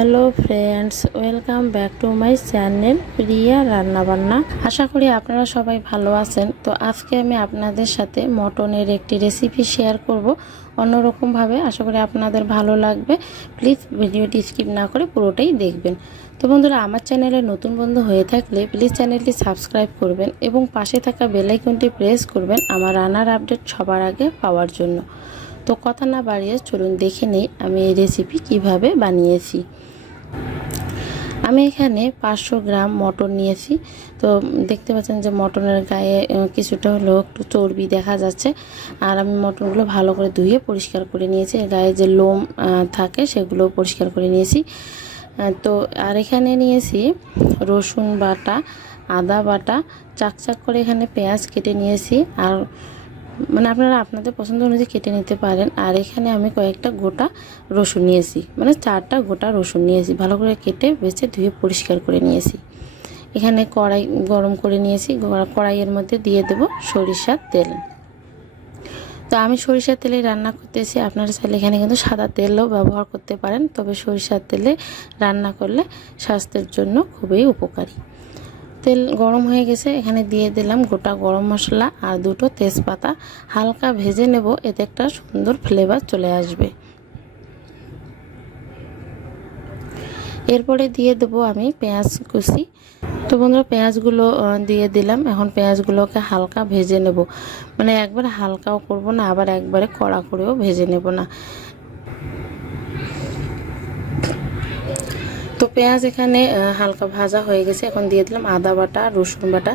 Hello friends, welcome back to my channel Priya Ranna Banna. আশা করি আপনারা সবাই ভালো আছেন। তো আজকে আমি আপনাদের সাথে মটনের একটি রেসিপি শেয়ার করব অন্যরকমভাবে। আশা করি আপনাদের ভালো লাগবে। প্লিজ ভিডিওটি স্কিপ না করে পুরোটাই দেখবেন। তো বন্ধুরা, আমার চ্যানেলে নতুন বন্ধু হয়ে থাকলে প্লিজ চ্যানেলটি সাবস্ক্রাইব করবেন এবং পাশে থাকা বেল আইকনটি প্রেস করবেন আমার রান্নার আপডেট সবার আগে পাওয়ার জন্য। তো কথা না বাড়িয়ে চলুন দেখে নেই আমি এই রেসিপি কিভাবে বানিয়েছি। আমি এখানে 500 গ্রাম মটন নিয়েছি। তো দেখতে পাচ্ছেন যে মটনের গায়ে কিছুটা হলেও একটু চর্বি দেখা যাচ্ছে। আর আমি মটনগুলো ভালো করে ধুয়ে পরিষ্কার করে নিয়েছি। গায়ে যে লোম থাকে সেগুলো পরিষ্কার করে নিয়েছি। তো আর এখানে নিয়েছি রসুন বাটা, আদা বাটা, চাকচাক করে এখানে পেঁয়াজ কেটে নিয়েছি। আর আপনারা আপনাদের পছন্দ অনুযায়ী কেটে নিতে পারেন। আর এখানে আমি কয়েকটা গোটা রসুন নিয়েছি, 4টা গোটা রসুন নিয়েছি, ভালো করে কেটে বেছে ধুয়ে পরিষ্কার করে নিয়েছি। এখানে কড়াই গরম করে নিয়েছি। কড়াইয়ের মধ্যে দিয়ে দেব সরিষার তেল। তো আমি সরিষার তেলে রান্না করতেছি। আপনারা চাইলে এখানে কিন্তু সাদা তেলও ব্যবহার করতে পারেন, তবে সরিষার তেলে রান্না করলে স্বাস্থ্যের জন্য খুবই উপকারী। তেল গরম হয়ে গেছে, এখানে দিয়ে দিলাম গোটা গরম মশলা আর 2টো তেজপাতা। হালকা ভেজে নেব, এতে একটা সুন্দর ফ্লেভার চলে আসবে। এরপরে দিয়ে দেব আমি পেঁয়াজ কুচি। তো বন্ধুরা, পেঁয়াজগুলো দিয়ে দিলাম। এখন পেঁয়াজগুলোকে হালকা ভেজে নেব, একবার হালকাও করব না, আবার একবারে কড়া করেও ভেজে নেব না। তো পেঁয়াজ এখানে হালকা ভাজা হয়ে গেছে। এখন দিয়ে দিলাম আদা বাটা, রসুন বাটা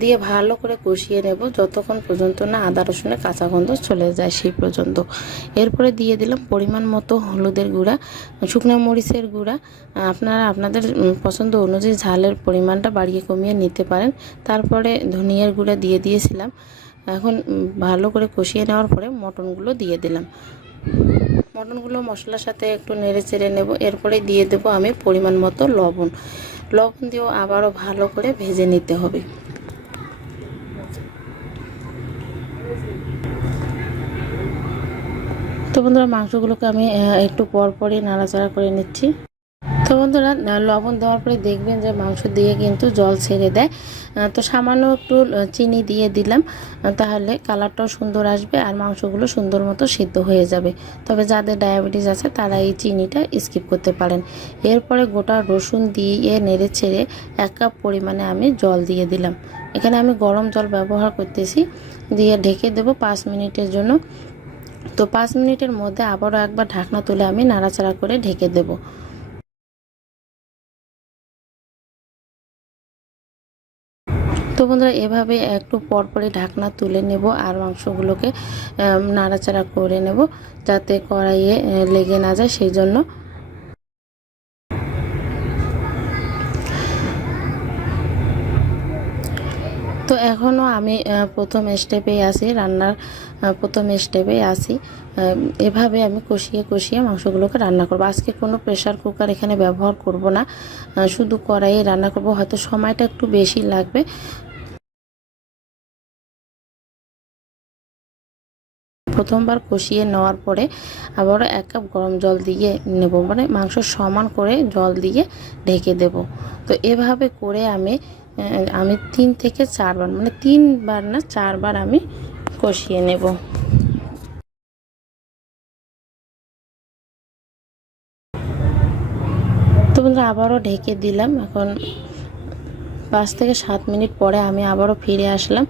দিয়ে ভালো করে কষিয়ে নেব যতক্ষণ পর্যন্ত না আদা রসুনের কাঁচা গন্ধ চলে যায় সেই পর্যন্ত। এরপরে দিয়ে দিলাম পরিমাণ মতো হলুদের গুঁড়া, শুকনো মরিচের গুঁড়া। আপনারা আপনাদের পছন্দ অনুযায়ী ঝালের পরিমাণটা বাড়িয়ে কমিয়ে নিতে পারেন। তারপরে ধনিয়ার গুঁড়া দিয়ে দিয়েছিলাম। এখন ভালো করে কষিয়ে নেওয়ার পরে মটনগুলো দিয়ে দিলাম। মটনগুলো মশলার সাথে একটু নেড়ে চেড়ে নেব। এরপরে দিয়ে দেব আমি পরিমাণ মতো লবণ দিয়েও আবারও ভালো করে ভেজে নিতে হবে। তো বন্ধুরা, মাংসগুলোকে আমি একটু পরপরই নাড়াচাড়া করে নিচ্ছি। তো বন্ধুরা, লবণ দেওয়ার পরে দেখবেন যে মাংস দিয়ে কিন্তু জল ছেড়ে দেয়। তো সামান্য একটু চিনি দিয়ে দিলাম, তাহলে কালারটাও সুন্দর আসবে আর মাংসগুলো সুন্দর মতো সিদ্ধ হয়ে যাবে। তবে যাদের ডায়াবেটিস আছে তারা এই চিনিটা স্কিপ করতে পারেন। এরপরে গোটা রসুন দিয়ে নেড়ে ছেড়ে 1 কাপ পরিমাণে আমি জল দিয়ে দিলাম। এখানে আমি গরম জল ব্যবহার করতেছি। দিয়ে ঢেকে দেব 5 মিনিটের জন্য। তো 5 মিনিটের মধ্যে আবারও একবার ঢাকনা তুলে আমি নাড়াচাড়া করে ঢেকে দেব। তো বন্ধুরা, এভাবে একটু পরপরই ঢাকনা তুলে নেব আর মাংসগুলোকে নাড়াচাড়া করে নেব যাতে কড়াইয়ে লেগে না যায় সেই জন্য। তো এখনও আমি প্রথম স্টেপেই আছি, রান্নার প্রথম স্টেপেই আছি। এভাবে আমি কষিয়ে কষিয়ে মাংসগুলোকে রান্না করব। আজকে কোনো প্রেসার কুকার এখানে ব্যবহার করব না, শুধু কড়াইয়ে রান্না করব। হয়তো সময়টা একটু বেশি লাগবে। প্রথমবার কষিয়ে নেওয়ার পরে আবারও 1 কাপ গরম জল দিয়ে নেব, মাংস সমান করে জল দিয়ে ঢেকে দেব। তো এভাবে করে আমি 3 থেকে 4 বার, 3 বার না 4 বার আমি কষিয়ে নেব। তো বন্ধুরা, আবারও ঢেকে দিলাম। এখন 5 থেকে 7 মিনিট পরে আমি আবারও ফিরে আসলাম।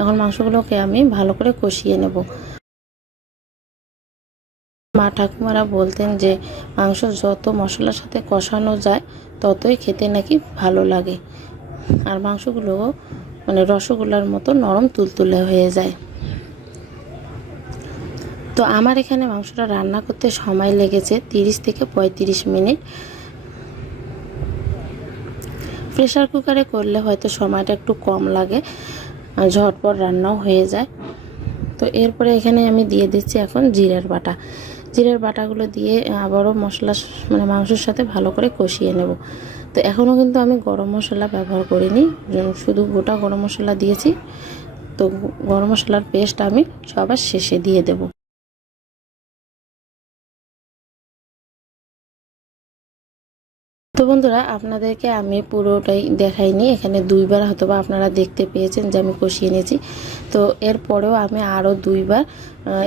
এখন মাংসগুলোকে আমি ভালো করে কষিয়ে নেব। মা ঠাকুমারা বলতেন যে মাংস যত মশলার সাথে কষানো যায় ততই খেতে নাকি ভালো লাগে, আর মাংসগুলো রসগোল্লার মতো নরম তুলতুলে হয়ে যায়। তো আমার এখানে মাংসটা রান্না করতে সময় লেগেছে 30 থেকে 35 মিনিট। প্রেসার কুকারে করলে হয়তো সময়টা একটু কম লাগে, ঝটপট রান্নাও হয়ে যায়। তো এরপরে এখানে আমি দিয়ে দিচ্ছি এখন জিরার বাটা। জিরার বাটাগুলো দিয়ে আবারও মশলা মাংসের সাথে ভালো করে কষিয়ে নেব। তো এখনও কিন্তু আমি গরম মশলা ব্যবহার করিনি, শুধু গোটা গরম মশলা দিয়েছি। তো গরম মশলার পেস্ট আমি সবার শেষে দিয়ে দেব। তো বন্ধুরা, আপনাদেরকে আমি পুরোটাই দেখাইনি, এখানে দুইবার হয়তোবা আপনারা দেখতে পেয়েছেন যে আমি কষিয়ে নিয়েছি। তো এরপরেও আমি আরও দুইবার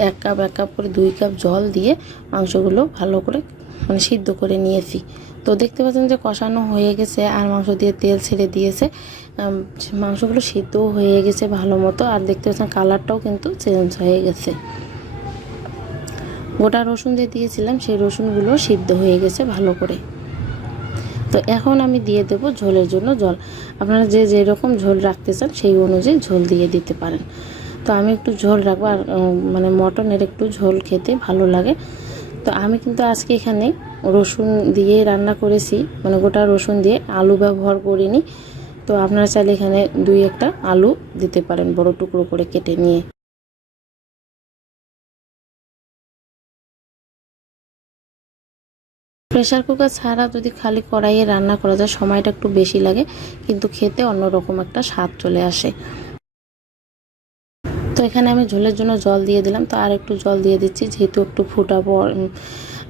এক কাপ করে 2 কাপ জল দিয়ে মাংসগুলো ভালো করে মানে সিদ্ধ করে নিয়েছি। তো দেখতে পাচ্ছেন যে কষানো হয়ে গেছে আর মাংস দিয়ে তেল ছেড়ে দিয়েছে, মাংসগুলো সিদ্ধও হয়ে গেছে ভালো মতো। আর দেখতে পাচ্ছেন কালারটাও কিন্তু চেঞ্জ হয়ে গেছে। গোটা রসুন যে দিয়েছিলাম সেই রসুনগুলো সিদ্ধ হয়ে গেছে ভালো করে। তো এখন আমি দিয়ে দেব ঝোলের জন্য জল। আপনারা যে যেরকম ঝোল রাখতে চান সেই অনুযায়ী ঝোল দিয়ে দিতে পারেন। তো আমি একটু ঝোল রাখবো, আর মানে মটনের একটু ঝোল খেতে ভালো লাগে। তো আমি কিন্তু আজকে এখানে রসুন দিয়ে রান্না করেছি, মানে গোটা রসুন দিয়ে, আলু ব্যবহার করিনি। তো আপনারা চাইলে এখানে 2-1টা আলু দিতে পারেন বড় টুকরো করে কেটে নিয়ে। প্রেসার কুকার ছাড়া যদি খালি কড়াইয়ে রান্না করা যায় সময়টা একটু বেশি লাগে, কিন্তু খেতে অন্যরকম একটা স্বাদ চলে আসে। তো এখানে আমি ঝোলের জন্য জল দিয়ে দিলাম। তো আর একটু জল দিয়ে দিচ্ছি, যেহেতু একটু ফুটাবো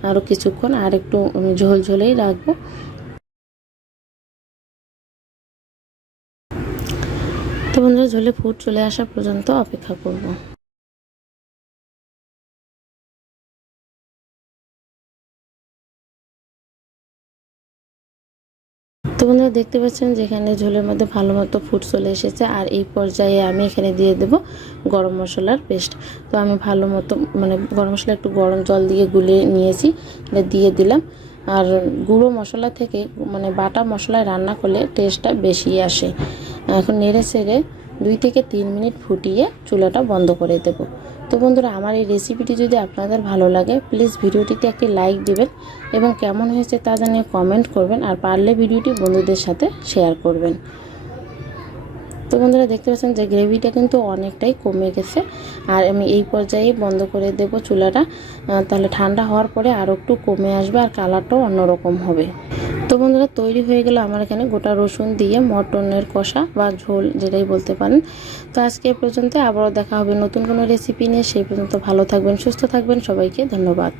আরও কিছুক্ষণ, আর একটু ঝোল ঝোলেই রাখবো। তো বন্ধুরা, ঝোলে ফুট চলে আসা পর্যন্ত অপেক্ষা করব। তো বন্ধুরা, দেখতে পাচ্ছেন যেখানে ঝোলের মধ্যে ভালো মতো ফুট চলে এসেছে। আর এই পর্যায়ে আমি এখানে দিয়ে দেব গরম মশলার পেস্ট। তো আমি ভালো মতো মানে গরম মশলা একটু গরম জল দিয়ে গুলিয়ে নিয়েছি, এটা দিয়ে দিলাম। আর গুঁড়ো মশলা থেকে মানে বাটা মশলায় রান্না করলে টেস্টটা বেশি আসে। এখন নেড়ে চেড়ে 2 থেকে 3 মিনিট ফুটিয়ে চুলাটা বন্ধ করে দেব। তো বন্ধুরা, আমার এই রেসিপিটি যদি আপনাদের ভালো লাগে প্লিজ ভিডিওটিতে একটি লাইক দিবেন এবং কেমন হয়েছে তা জানিয়ে কমেন্ট করবেন, আর পারলে ভিডিওটি বন্ধুদের সাথে শেয়ার করবেন। তো বন্ধুরা, দেখতে পাচ্ছেন যে গ্রেভিটা কিন্তু অনেকটাই কমে গেছে। আর আমি এই পর্যায়ে বন্ধ করে দেব চুলাটা, তাহলে ঠান্ডা হওয়ার পরে আরও একটু কমে আসবে আর কালারটাও অন্যরকম হবে। তো বন্ধুরা, তৈরি হয়ে গেল আমার এখানে গোটা রসুন দিয়ে মটনের কষা বা ঝোল, যেটাই বলতে পারেন। তো আজকে এ পর্যন্ত, আবারও দেখা হবে নতুন কোনো রেসিপি নিয়ে। সেই পর্যন্ত ভালো থাকবেন, সুস্থ থাকবেন। সবাইকে ধন্যবাদ।